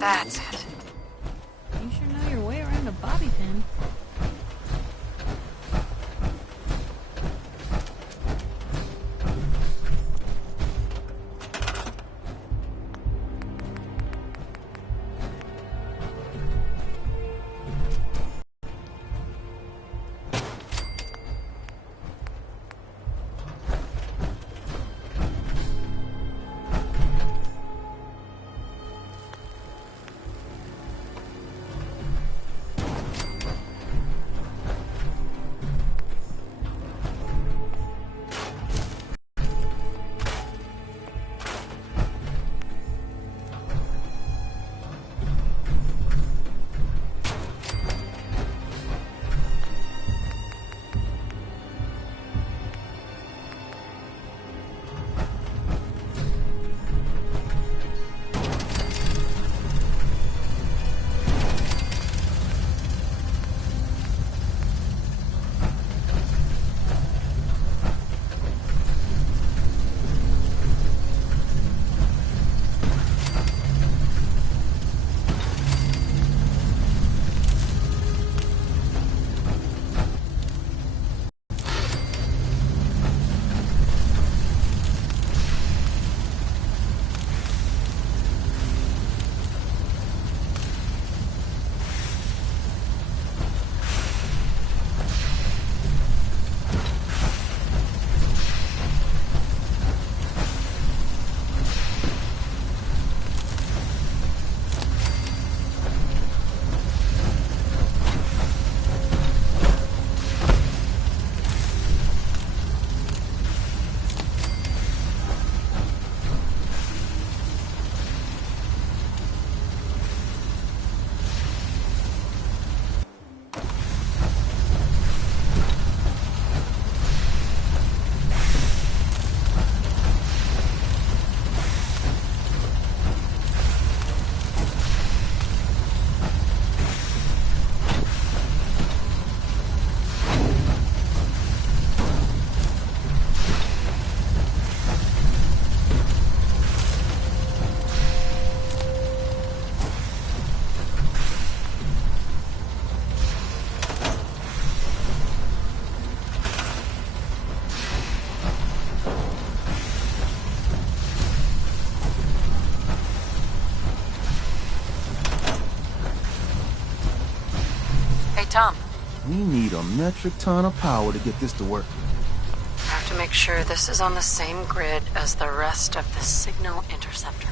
That's it. You sure know your way around a bobby pin. Tom. We need a metric ton of power to get this to work. I have to make sure this is on the same grid as the rest of the signal interceptor.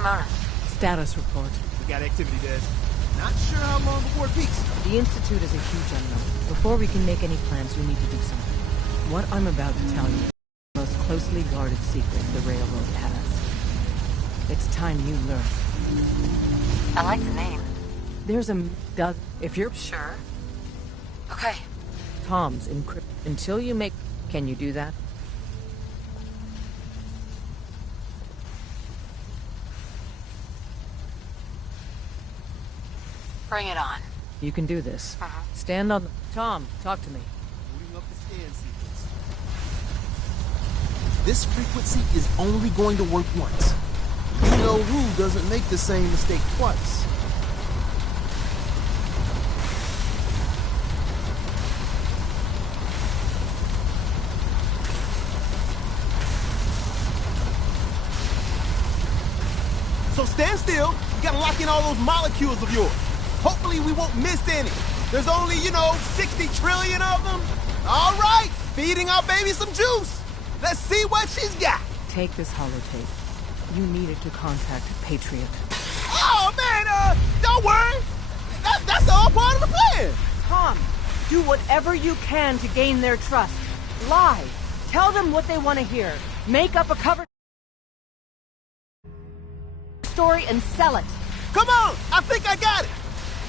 Simona? Status report. We got activity, Des. Not sure how long before it peaks. The Institute is a huge unknown. Before we can make any plans, we need to do something. What I'm about to tell you is the most closely guarded secret the Railroad has. It's time you learn. I like the name. There's a Doug. If you're Sure. Okay. Tom's encrypt until you make. Can you do that? Bring it on. You can do this. Stand on the. Tom, talk to me. Booting up the scan sequence. This frequency is only going to work once. You know who doesn't make the same mistake twice. So stand still. You gotta lock in all those molecules of yours. Hopefully we won't miss any. There's only, 60 trillion of them. All right, feeding our baby some juice. Let's see what she's got. Take this holotape. You need it to contact Patriot. Oh, man, don't worry. That's all part of the plan. Tom, do whatever you can to gain their trust. Lie. Tell them what they want to hear. Make up a cover story and sell it. Come on, I think I got it.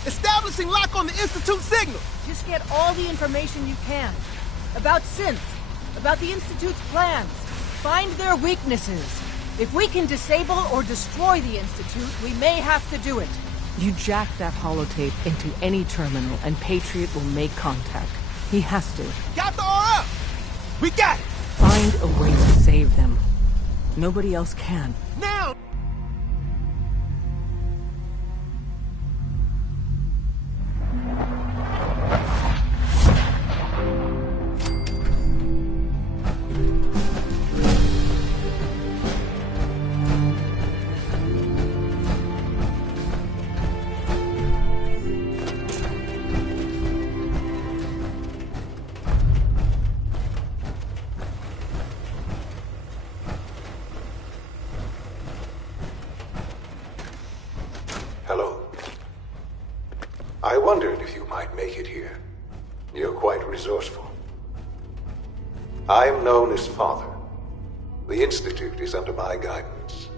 Establishing lock on the Institute signal. Just get all the information you can. About synths, about the Institute's plans. Find their weaknesses. If we can disable or destroy the Institute, we may have to do it. You jack that holotape into any terminal and Patriot will make contact. He has to. Got the RF. We got it. Find a way to save them. Nobody else can. Now. Hello. I wondered if you might make it here. You're quite resourceful. I'm known as Father. The Institute is under my guidance.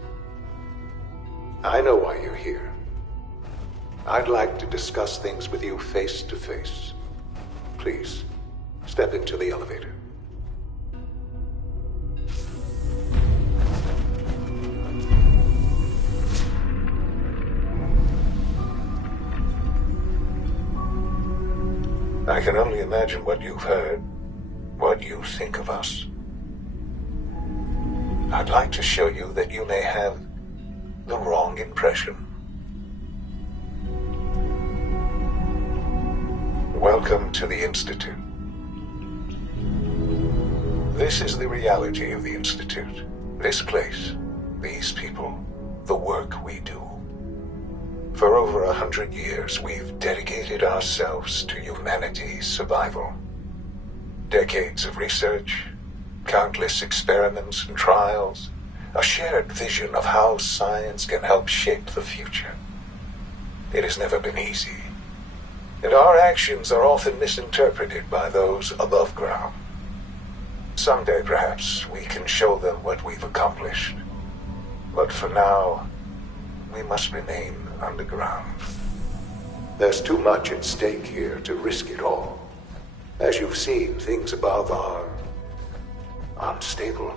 I know why you're here. I'd like to discuss things with you face to face. Please, step into the elevator. I can only imagine what you've heard, what you think of us. I'd like to show you that you may have the wrong impression. Welcome to the Institute. This is the reality of the Institute. This place, these people, the work we do. For over 100 years, we've dedicated ourselves to humanity's survival. Decades of research, countless experiments and trials, a shared vision of how science can help shape the future. It has never been easy, and our actions are often misinterpreted by those above ground. Someday, perhaps, we can show them what we've accomplished. But for now, we must remain underground. There's too much at stake here to risk it all. As you've seen, things above are unstable.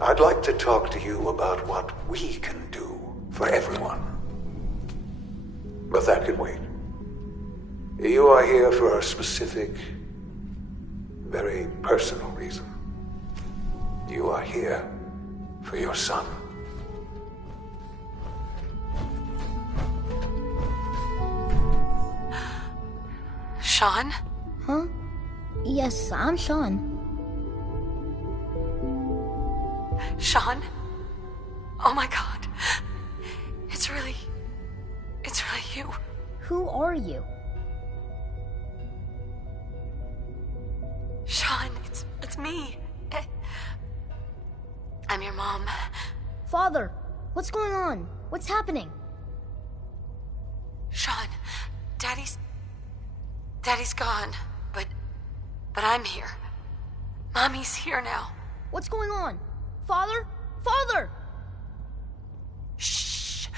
I'd like to talk to you about what we can do for everyone. But that can wait. You are here for a specific, very personal reason. You are here for your son. Sean? Huh? Yes, I'm Sean. Sean? Oh my god. It's really you. Who are you? Sean, it's me. I'm your mom. Father, What's going on? What's happening? Sean, Daddy's gone, but I'm here. Mommy's here now. What's going on? Father? Father! Shh.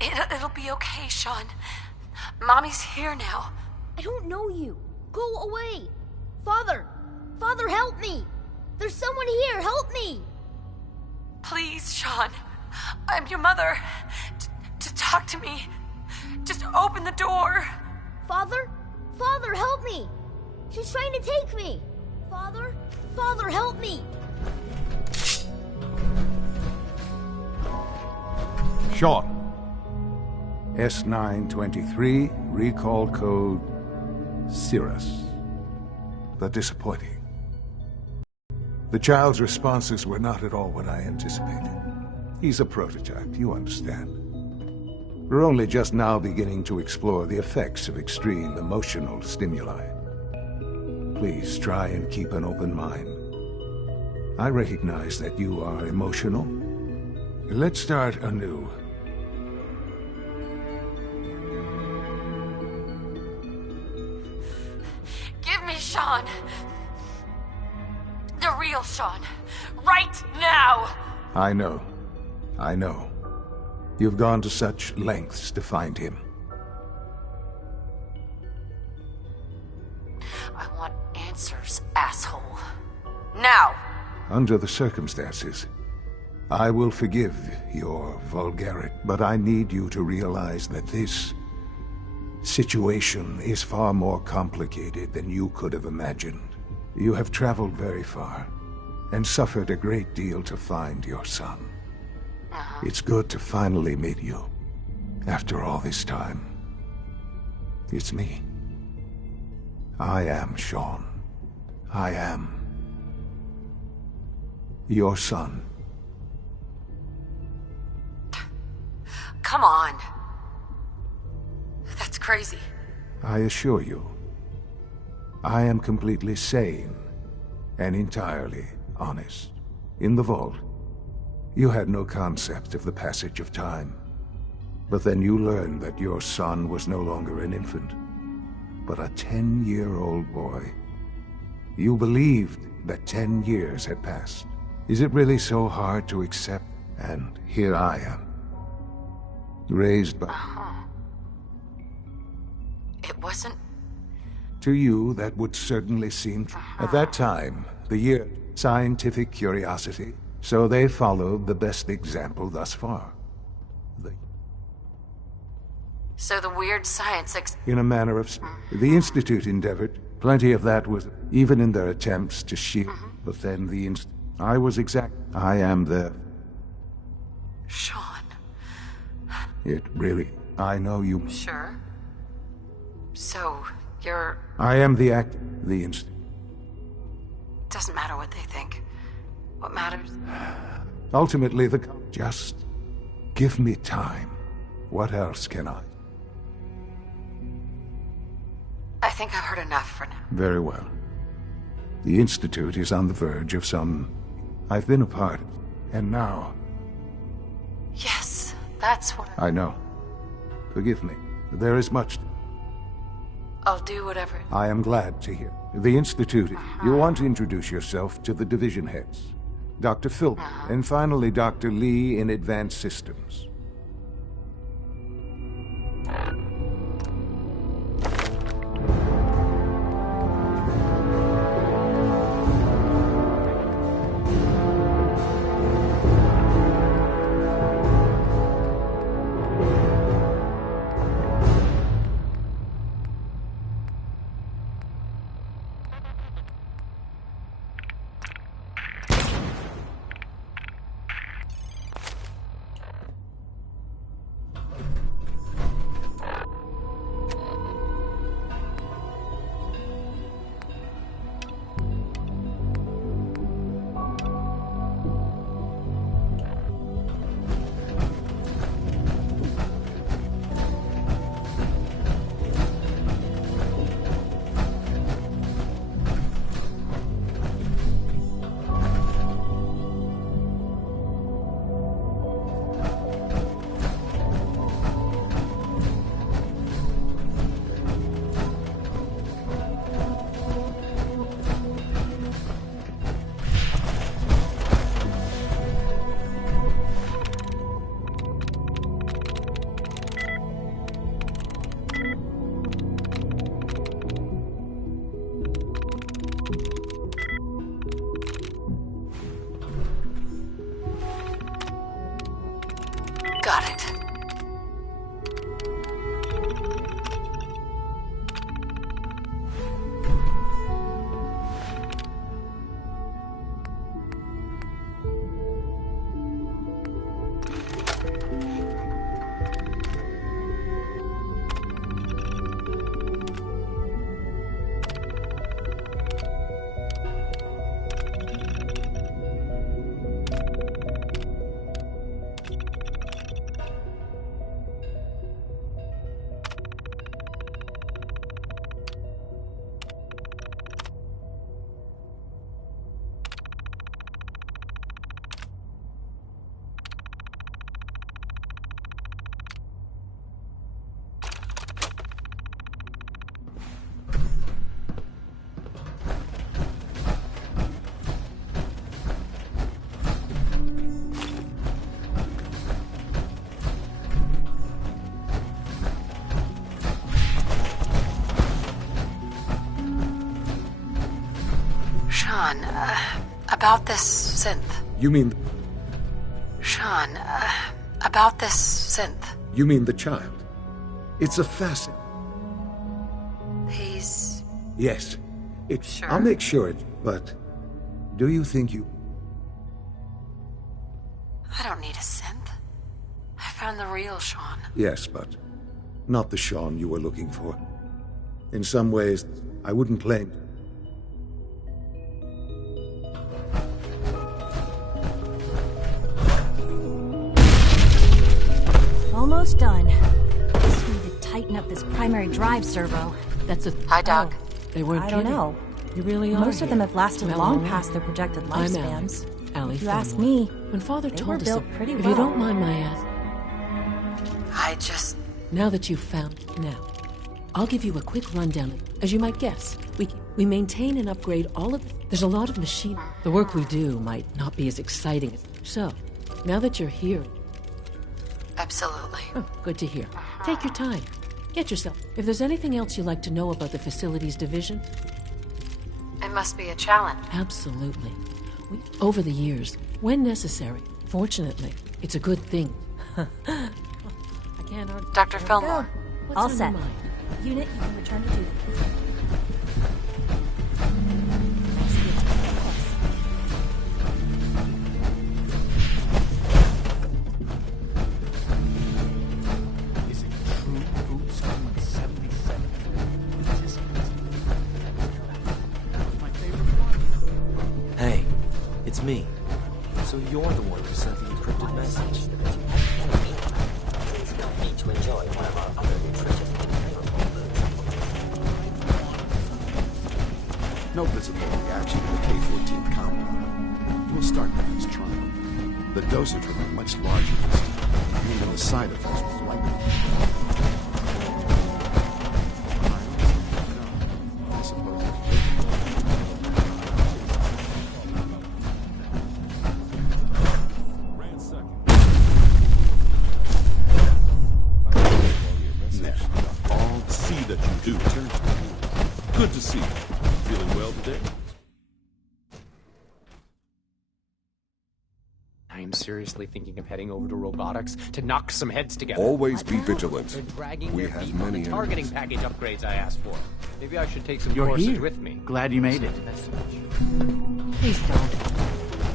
It'll be okay, Sean. Mommy's here now. I don't know you. Go away. Father! Father, help me! There's someone here, help me! Please, Sean. I'm your mother. To talk to me. Just open the door. Father? Father, help me! She's trying to take me! Father? Father, help me! Sean. S923, recall code Cirrus. But disappointing. The child's responses were not at all what I anticipated. He's a prototype, you understand. We're only just now beginning to explore the effects of extreme emotional stimuli. Please try and keep an open mind. I recognize that you are emotional. Let's start anew. Give me Sean. The real Sean. Right now! I know. You've gone to such lengths to find him. I want answers, asshole. Now! Under the circumstances, I will forgive your vulgarity, but I need you to realize that this situation is far more complicated than you could have imagined. You have traveled very far and suffered a great deal to find your son. It's good to finally meet you after all this time. It's me. I am Sean. I am your son. Come on. That's crazy. I assure you, I am completely sane and entirely honest. In the vault, you had no concept of the passage of time. But then you learned that your son was no longer an infant, but a 10-year-old boy. You believed that 10 years had passed. Is it really so hard to accept? And here I am, raised by... It wasn't... To you, that would certainly seem true. At that time, the year scientific curiosity, so they followed the best example thus far. So the weird science In a manner of... The Institute endeavored. Plenty of that was... Even in their attempts to shield... But then the I was exact... I am the... Sean. It really... I know you... Sure. So, you're... I am the act... The Doesn't matter what they think. What matters... Ultimately, the... Just... Give me time. What else can I... I think I've heard enough for now. Very well. The Institute is on the verge of some... I've been a part of... And now... Yes, that's what... I know. Forgive me. There is much... I'll do whatever... I am glad to hear. The Institute... You want to introduce yourself to the division heads. Dr. Phil, and finally Dr. Lee in Advanced Systems. Sean, about this synth. You mean... Sean, about this synth. You mean the child? It's a facet. He's... Yes. It's... Sure. I'll make sure it... But... Do you think you... I don't need a synth. I found the real Sean. Yes, but... Not the Sean you were looking for. In some ways, I wouldn't claim... Almost done. Just need to tighten up this primary drive servo. That's a... Hi, Doc. They weren't I don't kidding. know. You really are. Most of them have lasted Well, long all right. past their projected I'm lifespans. Allie If you Fenway. ask me, When Father they told were us built that- pretty if well. you don't mind my ask, I just... now that you've found now, I'll give you a quick rundown. As you might guess, we maintain and upgrade all of... There's a lot of machine. The work we do might not be as exciting as... So, now that you're here... Absolutely. Oh, good to hear. Take your time. Get yourself... If there's anything else you'd like to know about the facilities division... It must be a challenge. Absolutely. Over the years, when necessary, fortunately, it's a good thing. I can't argue. Dr. Fillmore. What's All on set. your mind? Unit, you can return to duty. Is it true food stolen 77 participants? That was my favorite one. Hey, it's me. So you're the one who sent the encrypted message. No visible reaction to the K-14 compound. We'll start with this trial. The dosage will be much larger this time, meaning the side effects will likely be... I suppose Now, all see that you do. Good to see you. Feeling well today? I am seriously thinking of heading over to robotics to knock some heads together. Always be vigilant. They're dragging We their have feet on many the targeting enemies. package upgrades I asked for. Maybe I should take some You're courses here. with me. Glad you made it. Please don't.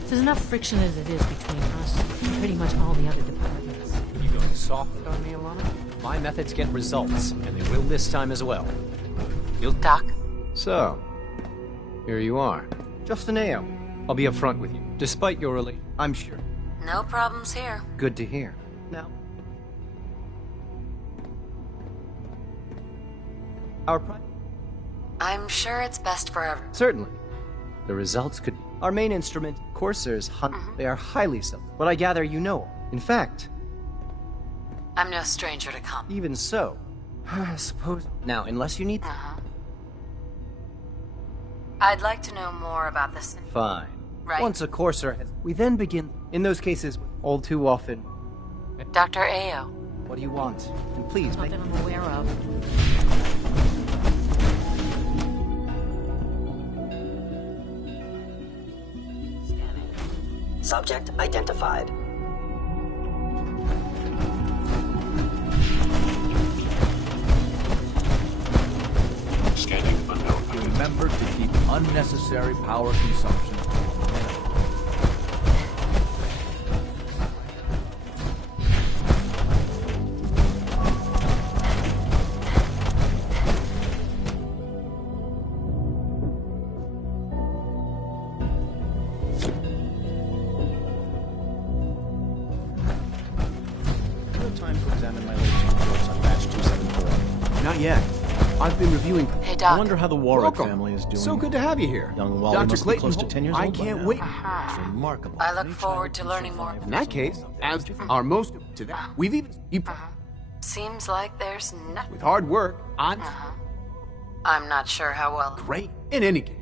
There's enough friction as it is between us and pretty much all the other departments. You going soft on me, Alana? My methods get results, and they will this time as well. You'll Doc? So, here you are. Just an AO. I'll be upfront with you. Despite your relation, I'm sure. No problems here. Good to hear. Now, our I'm sure it's best for everyone. certainly. The results could. Our main instrument, coursers, hunt. They are highly so. What I gather, you know. In fact, I'm no stranger to comp. even so, I suppose. Now, unless you need. I'd like to know more about this. Fine. Right. Once a courser has. We then begin. In those cases, all too often. Dr. Ao. What do you want? And please Not make. that I'm aware of. Subject identified. Scanning unknown. Remember to keep unnecessary power consumption. No time to examine my latest reports on batch 274. Not yet. I've been reviewing. Hey, Doc. I wonder how the Warwick Welcome. family is doing. So good to have you here. Young Wally Dr. must be Clayton close to Holt, 10 years I old by can't now. wait. It's remarkable. I look forward to learning more. In that case, as our most to that, we've even Seems like there's nothing. with hard work. I'm I'm not sure how well. great. In any case,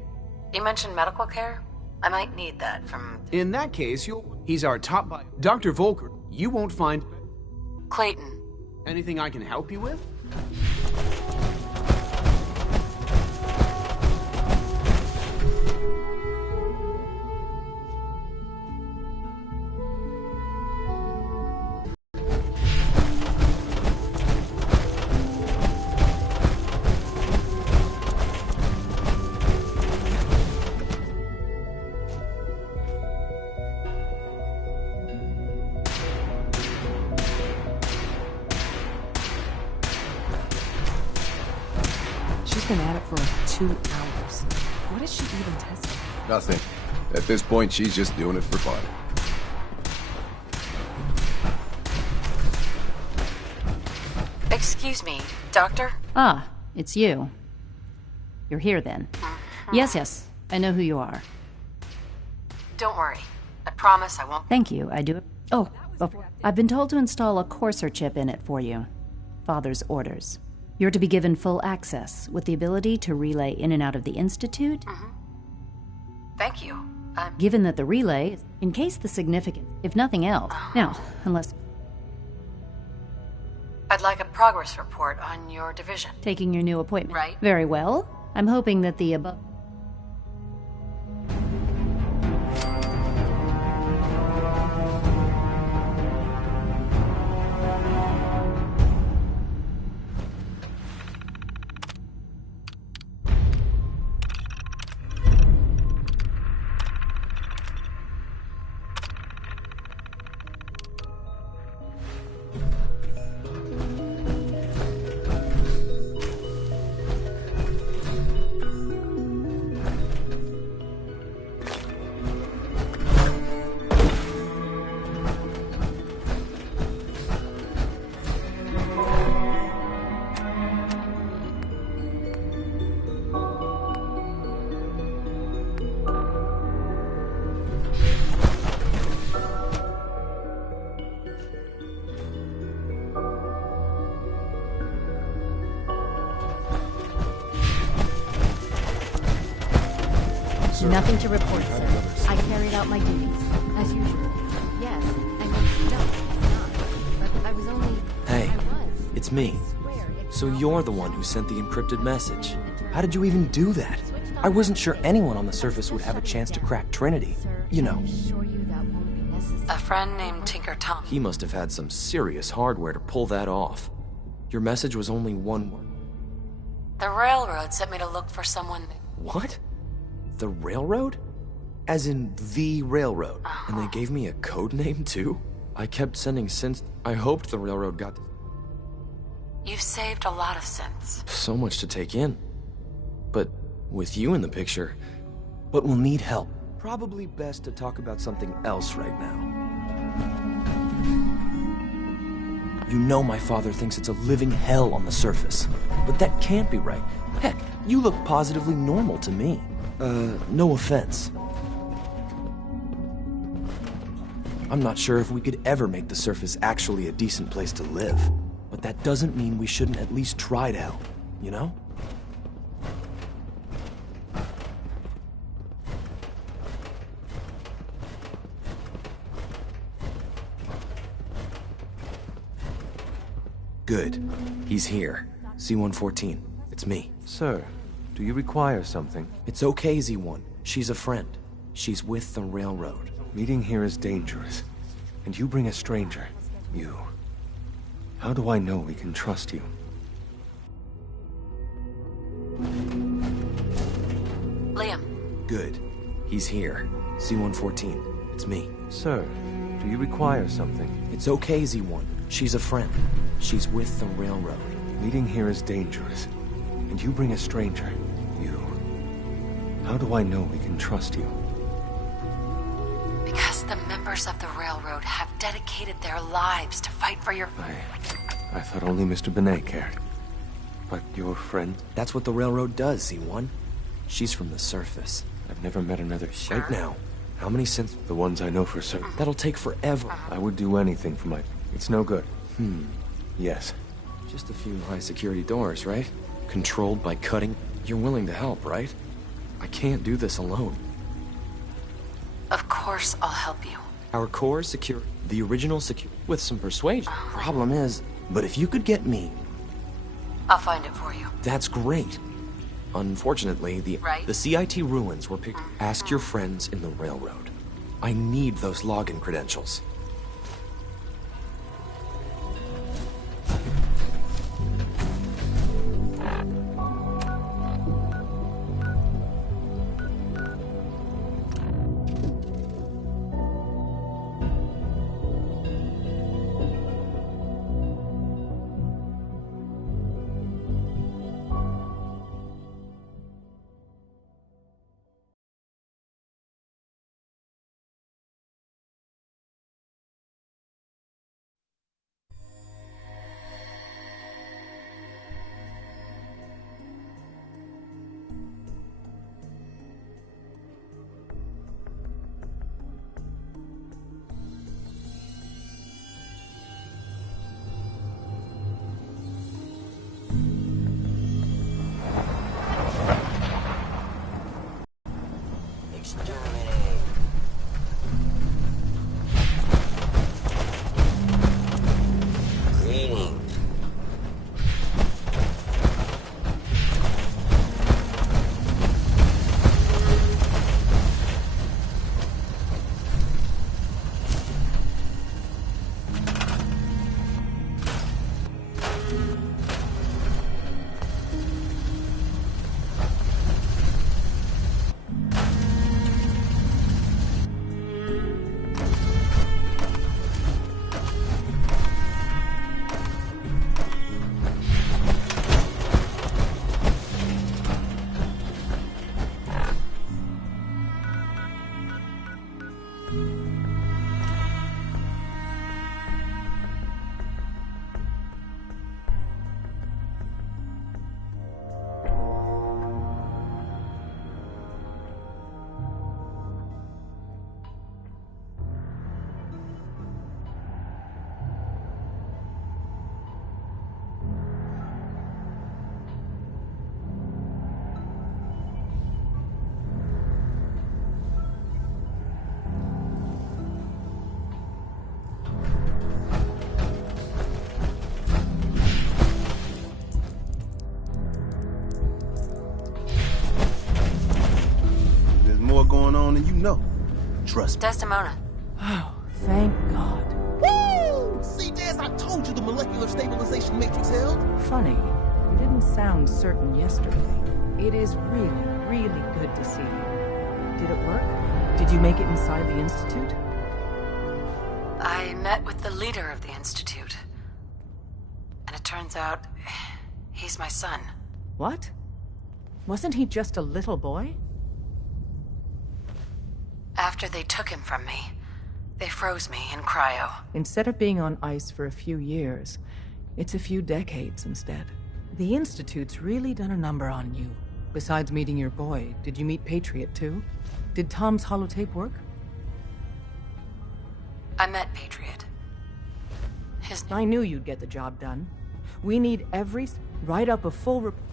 You mentioned medical care? I might need that from in that case, he's our top bio. Dr. Volker, you won't find Clayton. anything I can help you with? been at it for 2 hours. What is she even testing? Nothing. At this point, she's just doing it for fun. Excuse me, Doctor? Ah, it's you. You're here then. Yes, I know who you are. Don't worry. I promise I won't. Thank you, I do. Oh, I've been told to install a courser chip in it for you. Father's orders. You're to be given full access, with the ability to relay in and out of the Institute. Thank you. Given that the relay, in case the significance, if nothing else. Now, unless I'd like a progress report on your division. taking your new appointment. Right. Very well. I'm hoping that the above... Nothing to report, sir. I carried out my duties, as usual. Yes, and no, but I was only... Hey, it's me. So you're the one who sent the encrypted message. How did you even do that? I wasn't sure anyone on the surface would have a chance to crack Trinity. You know. A friend named Tinker Tom. He must have had some serious hardware to pull that off. Your message was only one word. The railroad sent me to look for someone. What? The railroad? As in the railroad. And they gave me a code name too? I kept sending synths. I hoped the railroad got... You've saved a lot of synths. So much to take in. But with you in the picture... But we'll need help. Probably best to talk about something else right now. You know my father thinks it's a living hell on the surface. But that can't be right. Heck, you look positively normal to me. No offense. I'm not sure if we could ever make the surface actually a decent place to live. But that doesn't mean we shouldn't at least try to help, you know? Good. He's here. C-114. It's me. Sir, do you require something? It's okay, Z-1. She's a friend. She's with the railroad. Meeting here is dangerous. And you bring a stranger. You. How do I know we can trust you? Liam. Good. He's here. C-114. It's me. Sir, do you require something? It's okay, Z-1. She's a friend. She's with the railroad. Meeting here is dangerous. And you bring a stranger. You. How do I know we can trust you? Because the members of the railroad have dedicated their lives to fight for your... I thought only Mr. Benet cared. But your friend? That's what the railroad does, Z-1. She's from the surface. I've never met another... Sure. Right now. How many since... The ones I know for certain. That'll take forever. I would do anything for my... It's no good. Yes. Just a few high-security doors, right? Controlled by cutting... You're willing to help, right? I can't do this alone. Of course I'll help you. Our core secure... The original secure... With some persuasion. Problem is... But if you could get me... I'll find it for you. That's great. Unfortunately, the CIT ruins were picked... Ask your friends in the railroad. I need those login credentials. Exterminate. Greetings. Going on and you know. Trust me. Desdemona. Oh, thank God. Woo! See, Des, I told you the molecular stabilization matrix held. Funny, you didn't sound certain yesterday. It is really, really good to see you. Did it work? Did you make it inside the Institute? I met with the leader of the Institute. And it turns out, he's my son. What? Wasn't he just a little boy? After they took him from me, they froze me in cryo. Instead of being on ice for a few years, it's a few decades instead. The Institute's really done a number on you. Besides meeting your boy, did you meet Patriot too? Did Tom's holotape work? I met Patriot. I knew you'd get the job done. We need write up a full report.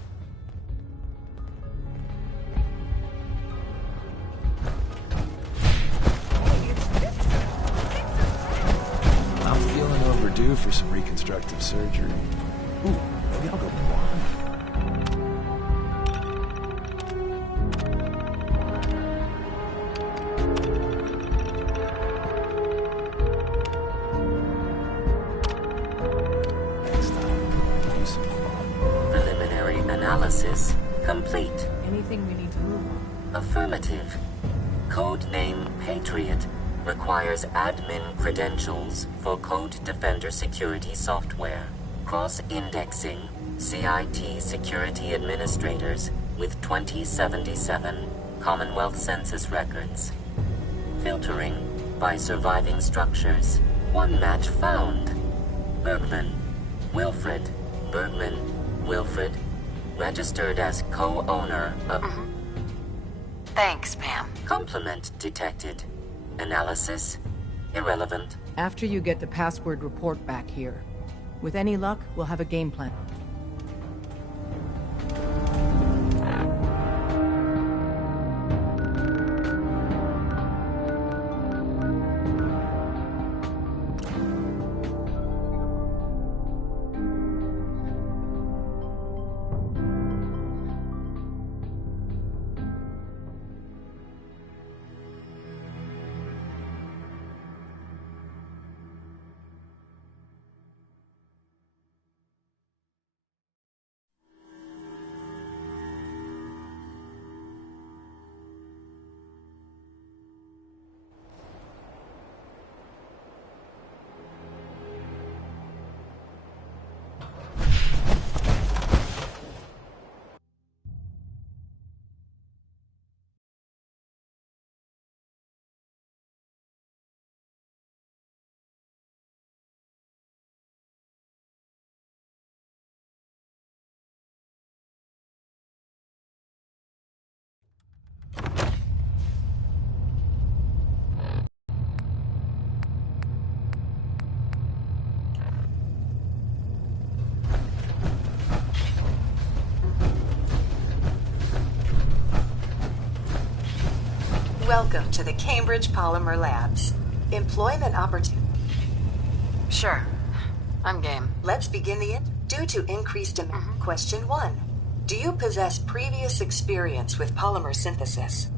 Overdue for some reconstructive surgery. Ooh, maybe I'll go blind. Next time, use some fun. Preliminary analysis complete. Anything we need to move on? Affirmative. Codename Patriot. Requires admin credentials for Code Defender security software. Cross-indexing CIT security administrators with 2077 Commonwealth Census records. Filtering by surviving structures. One match found. Bergman. Wilfred. Bergman. Wilfred. Registered as co-owner of... Thanks, Pam. Complement detected. Analysis? Irrelevant. After you get the password report back here. With any luck, we'll have a game plan. Welcome to the Cambridge Polymer Labs. Employment opportunity. Sure. I'm game. Let's begin Due to increased demand. Question 1. Do you possess previous experience with polymer synthesis?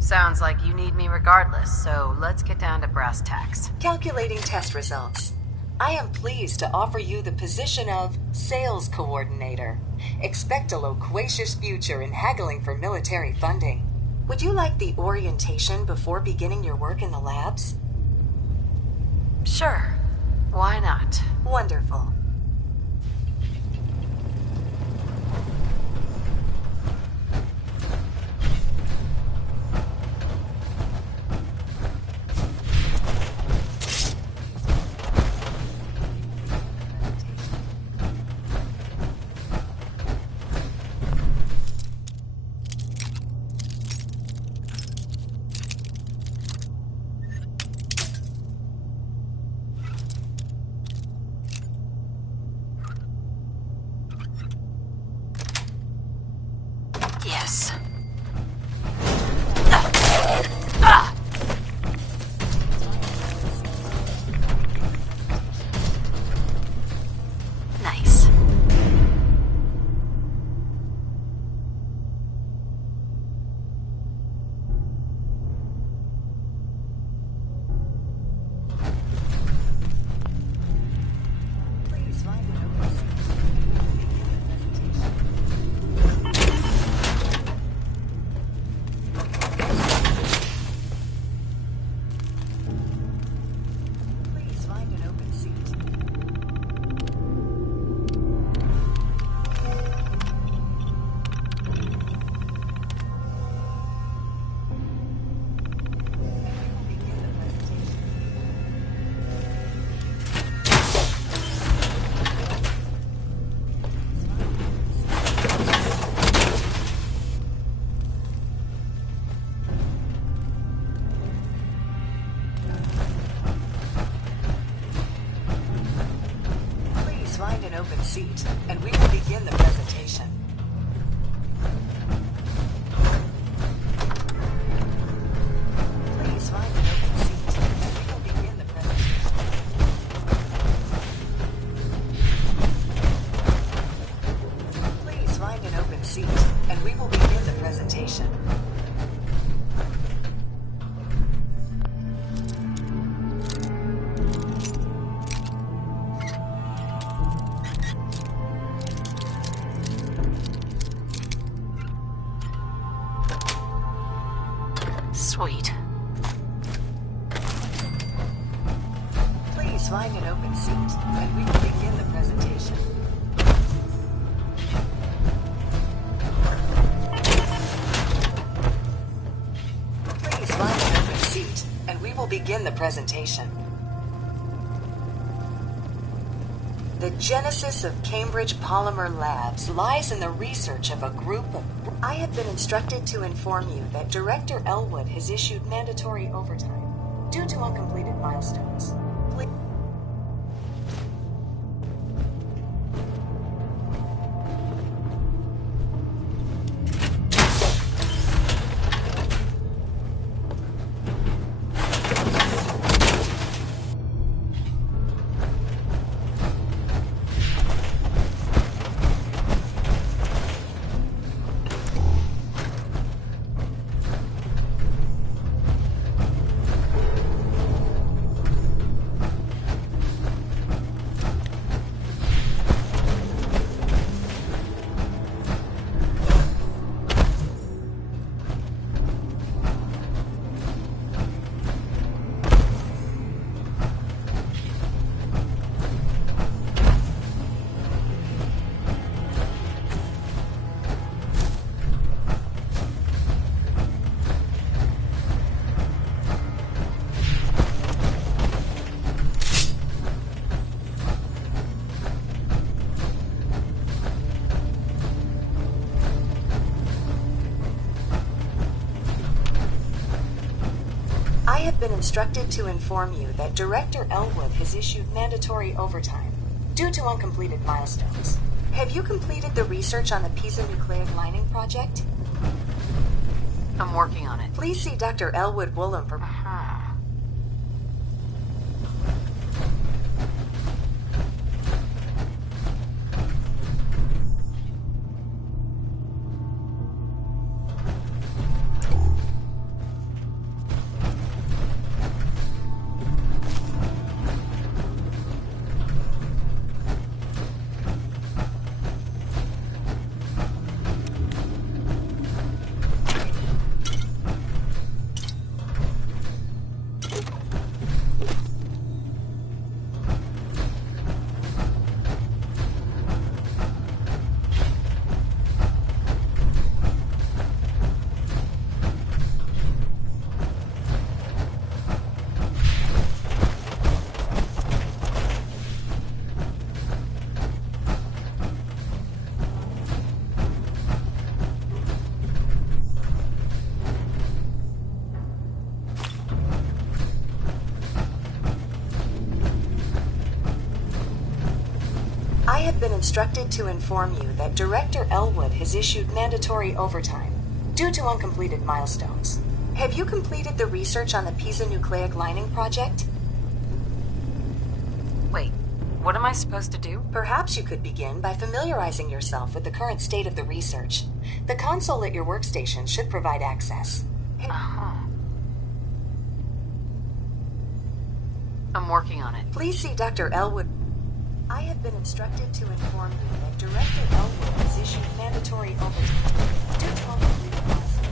Sounds like you need me regardless, so let's get down to brass tacks. Calculating test results. I am pleased to offer you the position of Sales Coordinator. Expect a loquacious future in haggling for military funding. Would you like the orientation before beginning your work in the labs? Sure. Why not? Wonderful. Yes. Nice. Please find an open seat. Find an open seat, and we will begin the presentation. Please find an open seat, and we will begin the presentation. Please find an open seat, and we will begin the presentation. Sweet. Please find an open seat, and we will begin the presentation. Please find an open seat, and we will begin the presentation. The genesis of Cambridge Polymer Labs lies in the research of a group of... I have been instructed to inform you that Director Elwood has issued mandatory overtime due to uncompleted milestones. Please... I have been instructed to inform you that Director Elwood has issued mandatory overtime due to uncompleted milestones. Have you completed the research on the piezonucleic lining project? I'm working on it. Please see Dr. Elwood Woolham for... I have been instructed to inform you that Director Elwood has issued mandatory overtime due to uncompleted milestones. Have you completed the research on the Pisa nucleic lining project? Wait, what am I supposed to do? Perhaps you could begin by familiarizing yourself with the current state of the research. The console at your workstation should provide access. I'm working on it. Please see Dr. Elwood. I have been instructed to inform you that Director Elwood has issued mandatory overtime due to uncompleted milestones.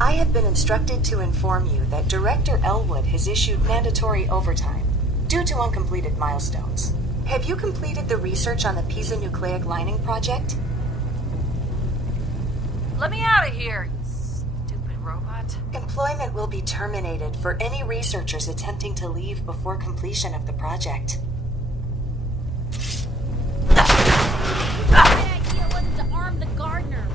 I have been instructed to inform you that Director Elwood has issued mandatory overtime due to uncompleted milestones. Have you completed the research on the Pisa nucleic lining project? Let me out of here, you stupid robot. Employment will be terminated for any researchers attempting to leave before completion of the project. My idea wasn't to arm the gardener.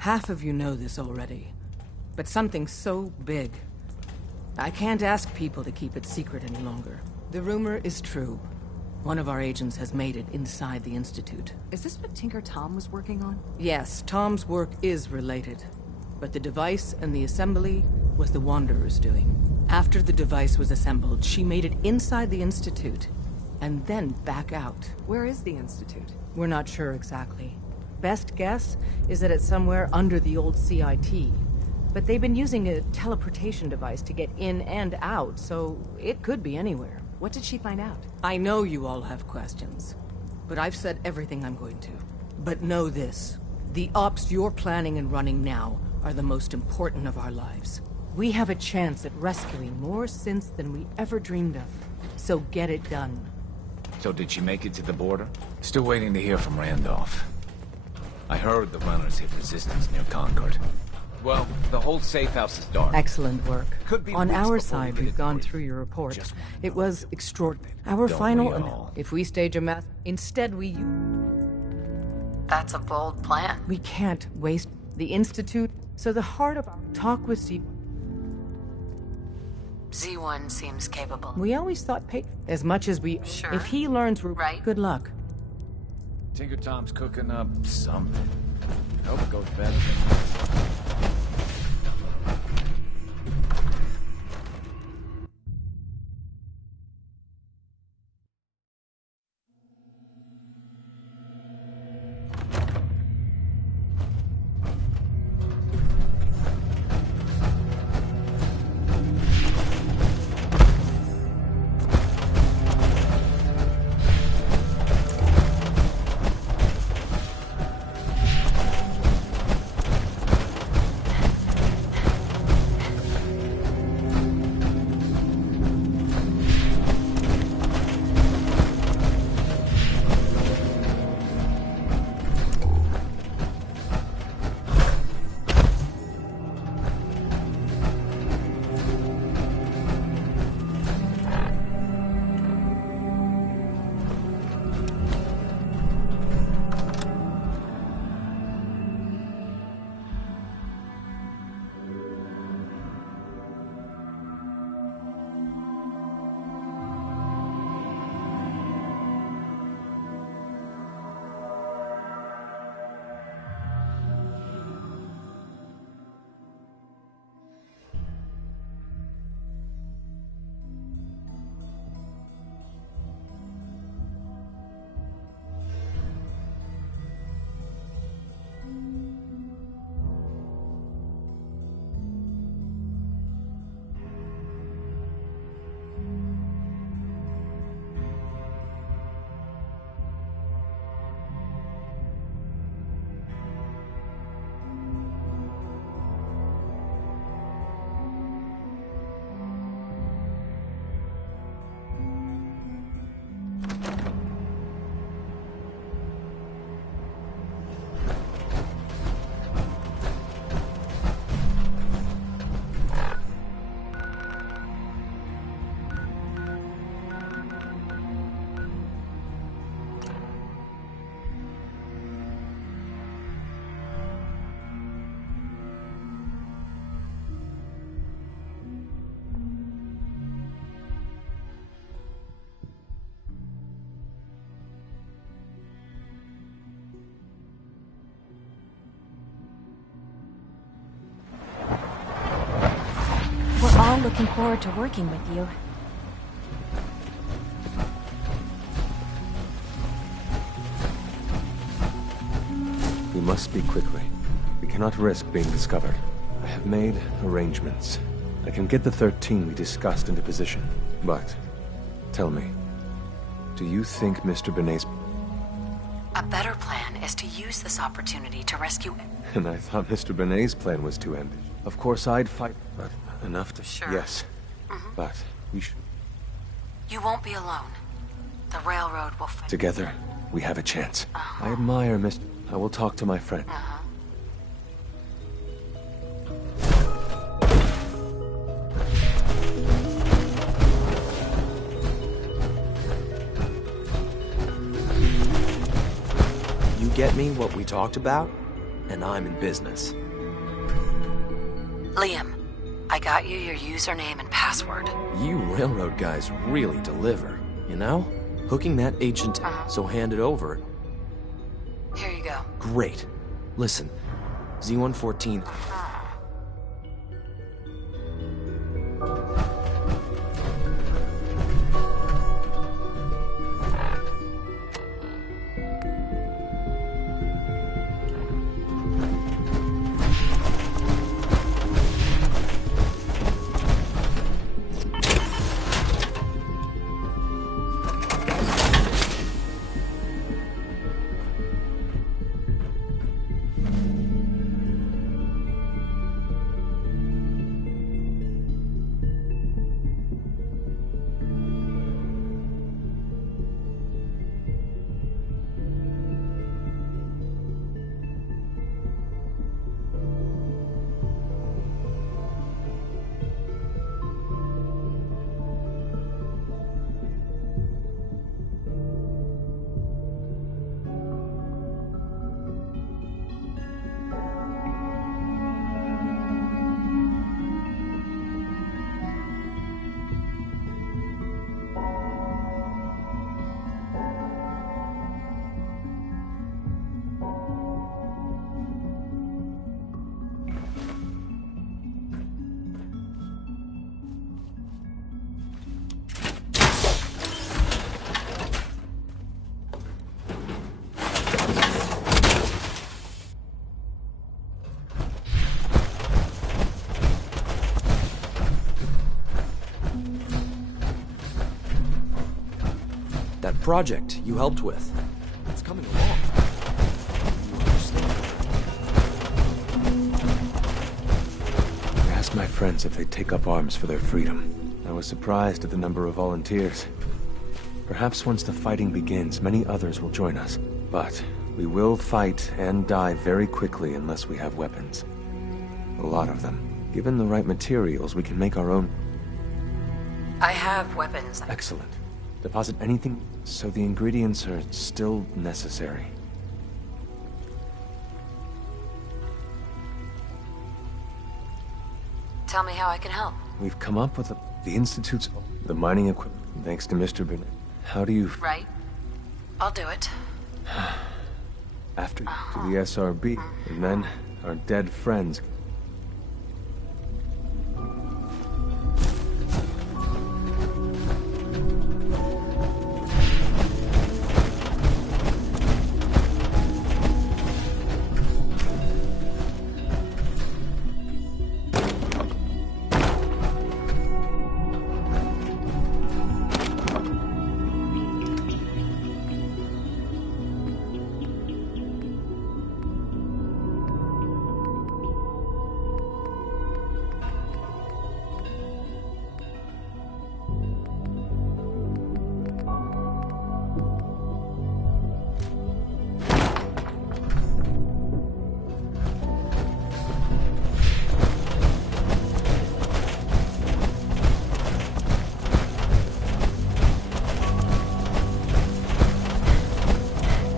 Half of you know this already, but something so big, I can't ask people to keep it secret any longer. The rumor is true. One of our agents has made it inside the Institute. Is this what Tinker Tom was working on? Yes, Tom's work is related, but the device and the assembly was the Wanderer's doing. After the device was assembled, she made it inside the Institute, and then back out. Where is the Institute? We're not sure exactly. Best guess is that it's somewhere under the old CIT. But they've been using a teleportation device to get in and out, so it could be anywhere. What did she find out? I know you all have questions, but I've said everything I'm going to. But know this, the ops you're planning and running now are the most important of our lives. We have a chance at rescuing more synths than we ever dreamed of. So get it done. So did she make it to the border? Still waiting to hear from Randolph. I heard the runners hit resistance near Concord. Well, the whole safe house is dark. Excellent work. Could be On weeks our before side, we we've get gone it. through your report. It was extraordinary. Our Don't final we all? if we stage a mass, instead we... That's a bold plan. We can't waste the Institute, so the heart of our talk with Z1 seems capable. We always thought as much as we... Sure. If he learns, Right. Good luck. Tinker Tom's cooking up something. Hope it goes better than... We're all looking forward to working with you. We must speak quickly. We cannot risk being discovered. I have made arrangements. I can get the 13 we discussed into position. But, tell me, do you think Mr. Benet's... A better plan is to use this opportunity to rescue... And I thought Mr. Benet's plan was too ambitious. Of course I'd fight, but enough to... Sure. Yes. But we should... You won't be alone. The railroad will fight. Together, we have a chance. I admire Mr... I will talk to my friend. You get me what we talked about? and I'm in business. Liam, I got you your username and password. You railroad guys really deliver, you know? Hooking that agent, so hand it over. Here you go. Great. Listen, Z-114... That project you helped with. It's coming along. I asked my friends if they'd take up arms for their freedom. I was surprised at the number of volunteers. Perhaps once the fighting begins, many others will join us. But we will fight and die very quickly unless we have weapons. A lot of them. Given the right materials, we can make our own. I have weapons. Excellent. Deposit anything, so the ingredients are still necessary. Tell me how I can help. We've come up with the Institute's... the mining equipment, thanks to Mr. Bin. How do you... Right. I'll do it. After to the SRB, and then our dead friends...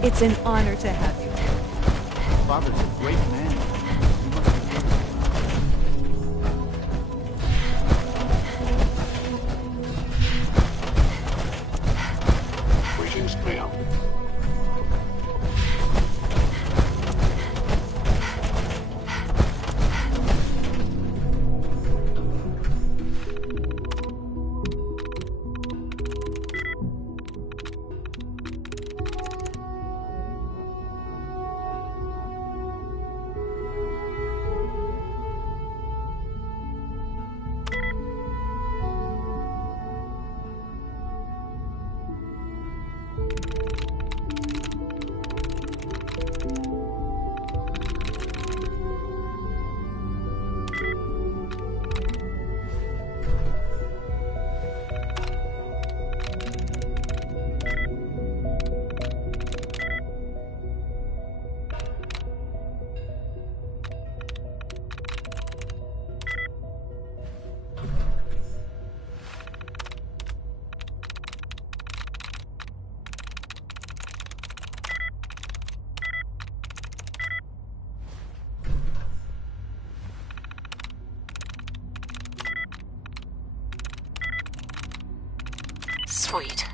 It's an honor to have you. Father's a great man. Greetings, Liam. Sweet.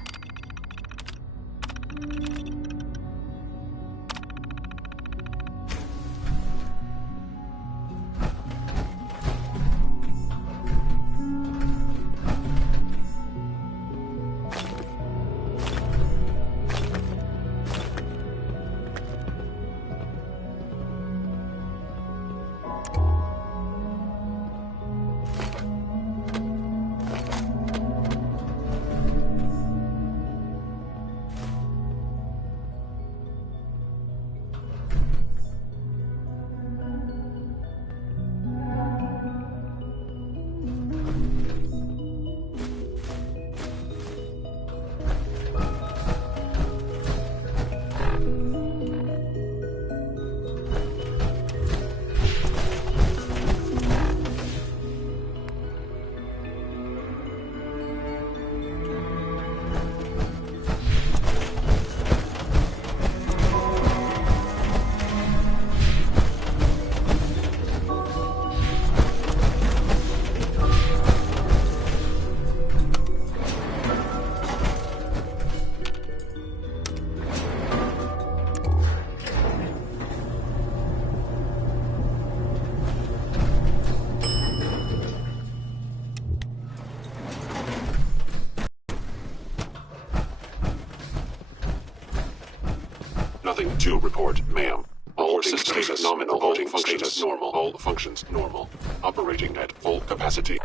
Nothing to report, ma'am. All status nominal. Voting functions normal. All functions normal. Operating at full capacity.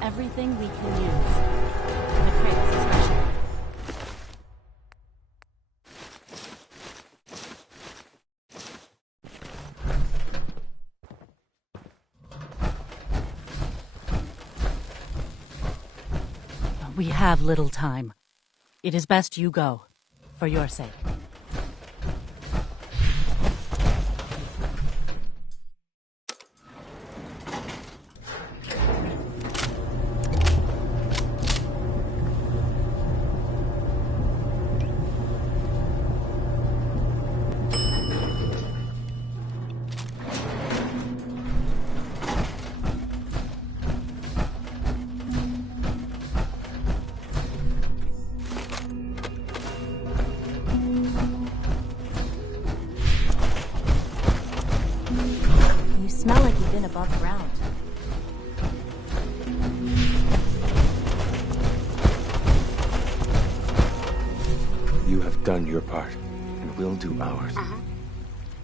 Everything we can use. The crates especially. We have little time. It is best you go, for your sake. Smell like you've been above ground. You have done your part, and we'll do ours.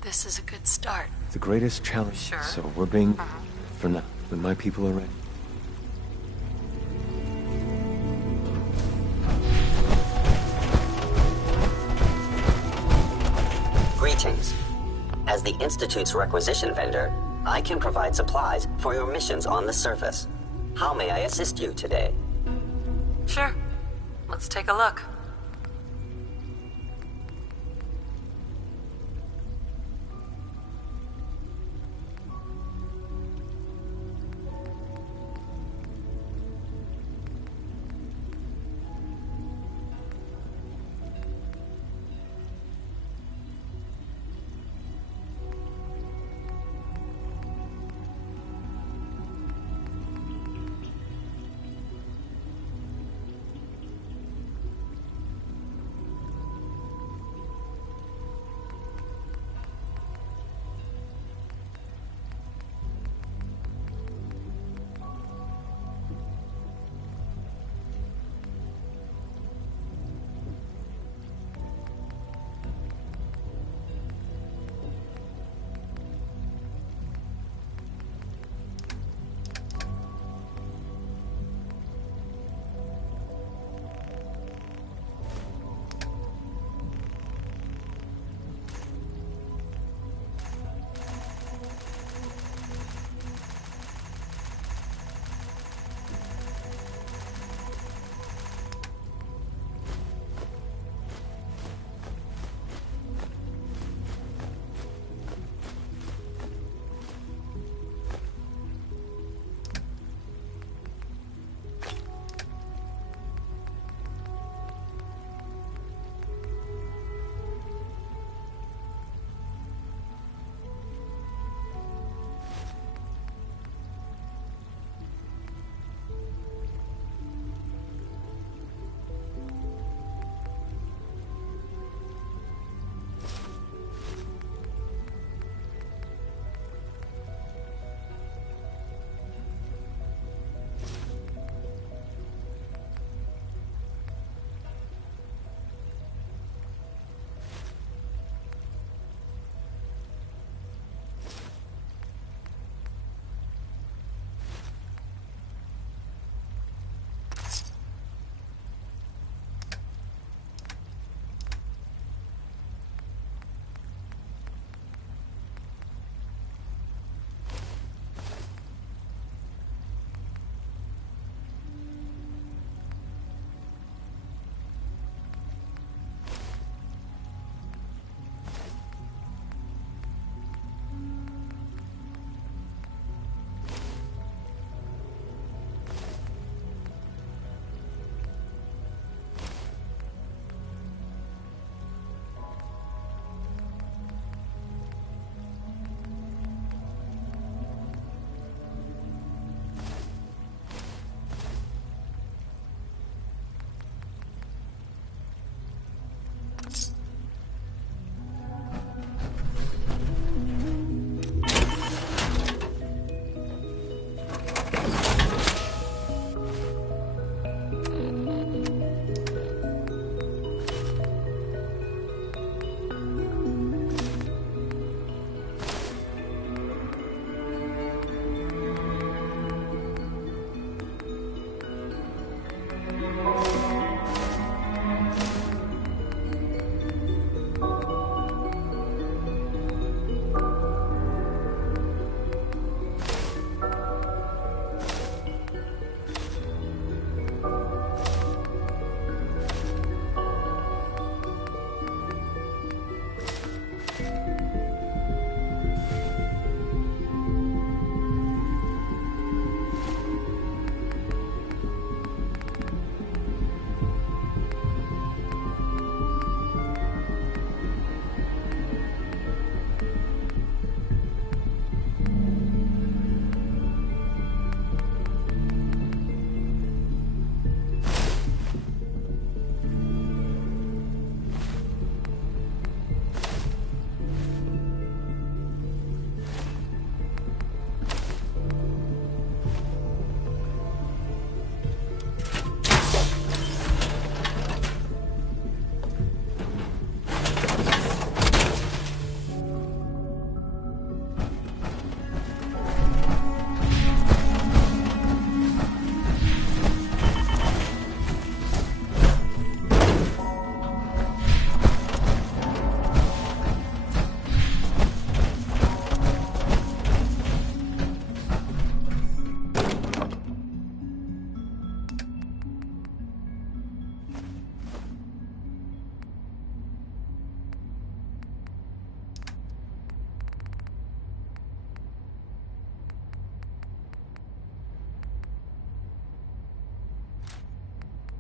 This is a good start. The greatest challenge, Sure. so we're being... for now, when my people are ready. Greetings. As the Institute's requisition vendor, I can provide supplies for your missions on the surface. How may I assist you today? Sure. Let's take a look.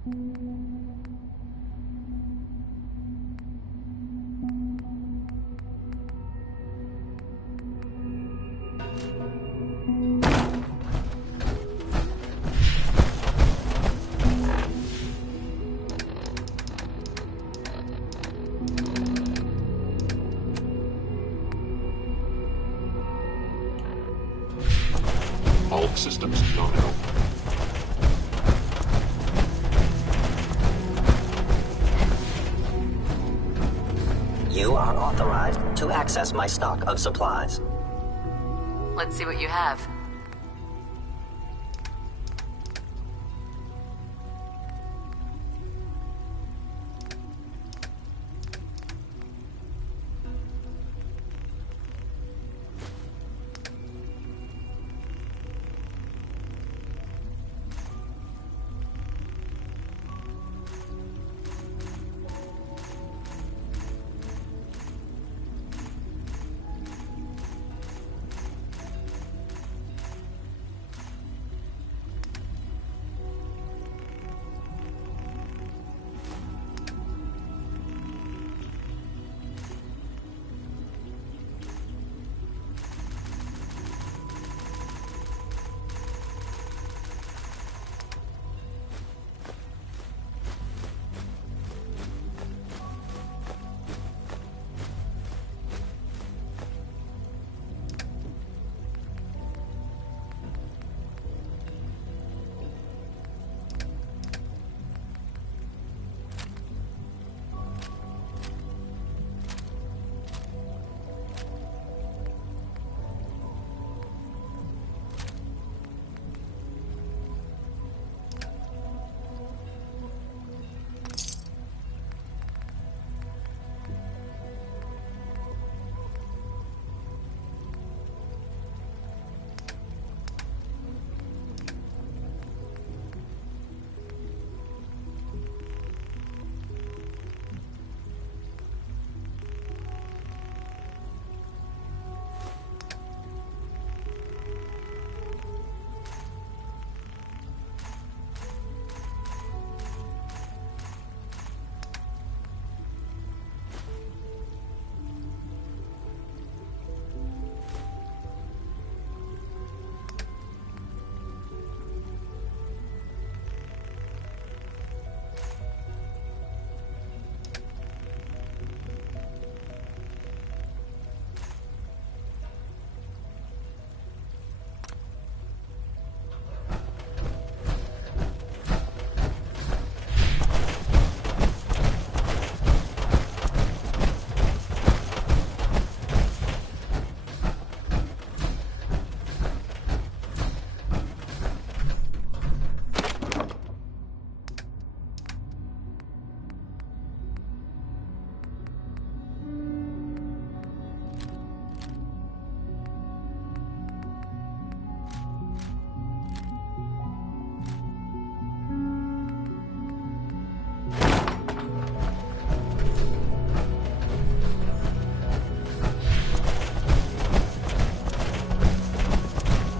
All systems nominal. You are authorized to access my stock of supplies. Let's see what you have.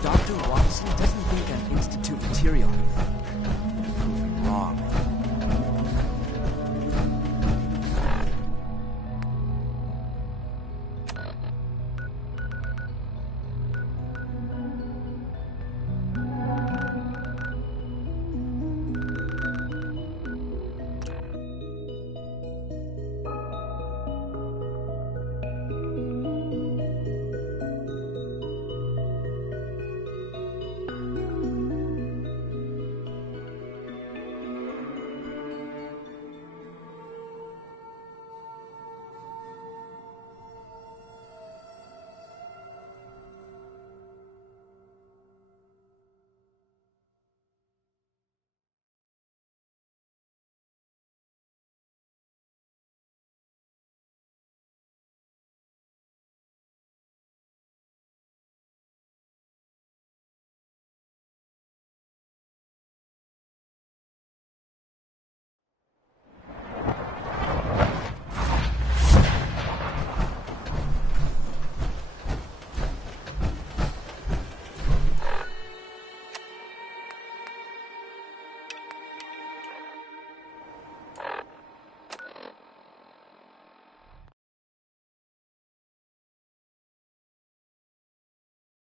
Dr. Watson doesn't think that Institute material. Proven wrong.